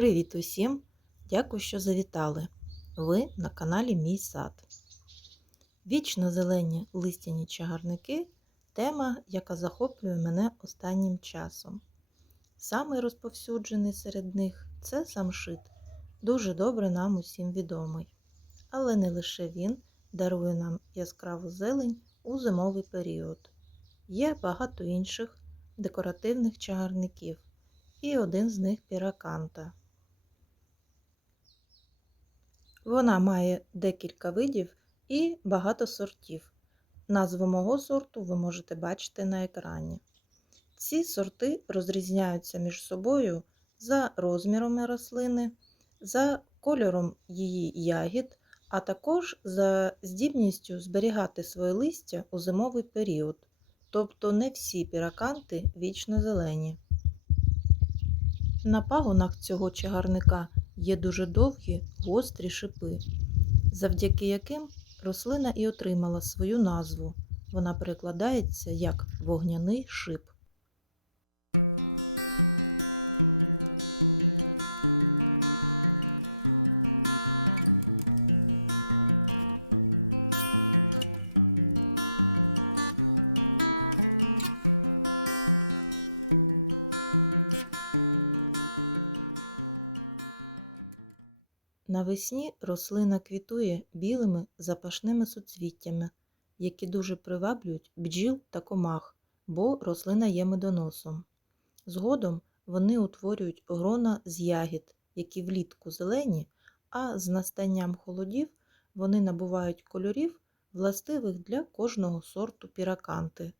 Привіт усім! Дякую, що завітали! Ви на каналі Мій сад. Вічно зелені листяні чагарники тема, яка захоплює мене останнім часом. Самий розповсюджений серед них це самшит, дуже добре нам усім відомий. Але не лише він дарує нам яскраву зелень у зимовий період. Є багато інших декоративних чагарників, і один з них піраканта. Вона має декілька видів і багато сортів. Назву мого сорту ви можете бачити на екрані. Ці сорти розрізняються між собою за розмірами рослини, за кольором її ягід, а також за здібністю зберігати своє листя у зимовий період. Тобто не всі піраканти вічно зелені. На пагонах цього чагарника є дуже довгі гострі шипи, завдяки яким рослина і отримала свою назву. Вона перекладається як вогняний шип. Навесні рослина квітує білими запашними суцвіттями, які дуже приваблюють бджіл та комах, бо рослина є медоносом. Згодом вони утворюють грона з ягід, які влітку зелені, а з настанням холодів вони набувають кольорів, властивих для кожного сорту піраканти.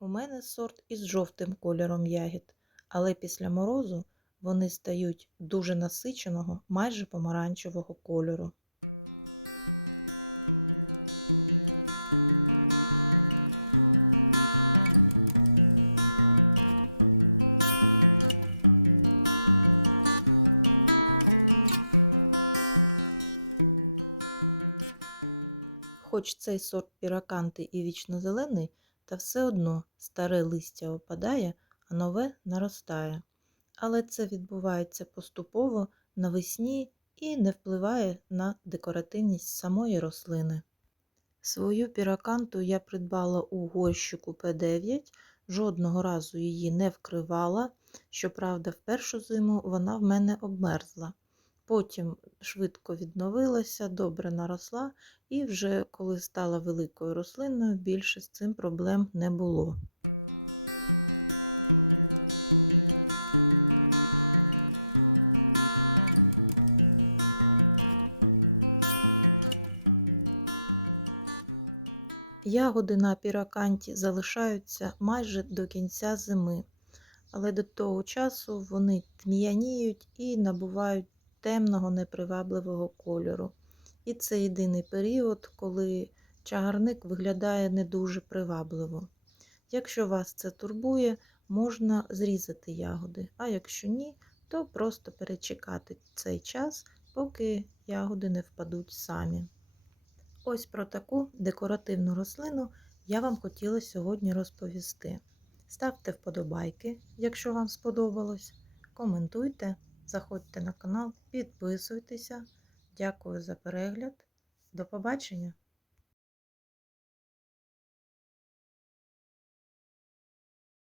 У мене сорт із жовтим кольором ягід, але після морозу вони стають дуже насиченого, майже помаранчевого кольору. Хоч цей сорт піраканти і вічно зелений, та все одно старе листя опадає, а нове наростає але це відбувається поступово навесні і не впливає на декоративність самої рослини. Свою піраканту я придбала у горщику П9, жодного разу її не вкривала, щоправда, в першу зиму вона в мене обмерзла. Потім швидко відновилася, добре наросла, і вже коли стала великою рослиною, більше з цим проблем не було. Ягоди на піраканті залишаються майже до кінця зими, але до того часу вони тм'яніють і набувають темного непривабливого кольору. І це єдиний період, коли чагарник виглядає не дуже привабливо. Якщо вас це турбує, можна зрізати ягоди, а якщо ні, то просто перечекати цей час, поки ягоди не впадуть самі. Ось про таку декоративну рослину я вам хотіла сьогодні розповісти. Ставте вподобайки, якщо вам сподобалось. Коментуйте, заходьте на канал, підписуйтеся. Дякую за перегляд. До побачення!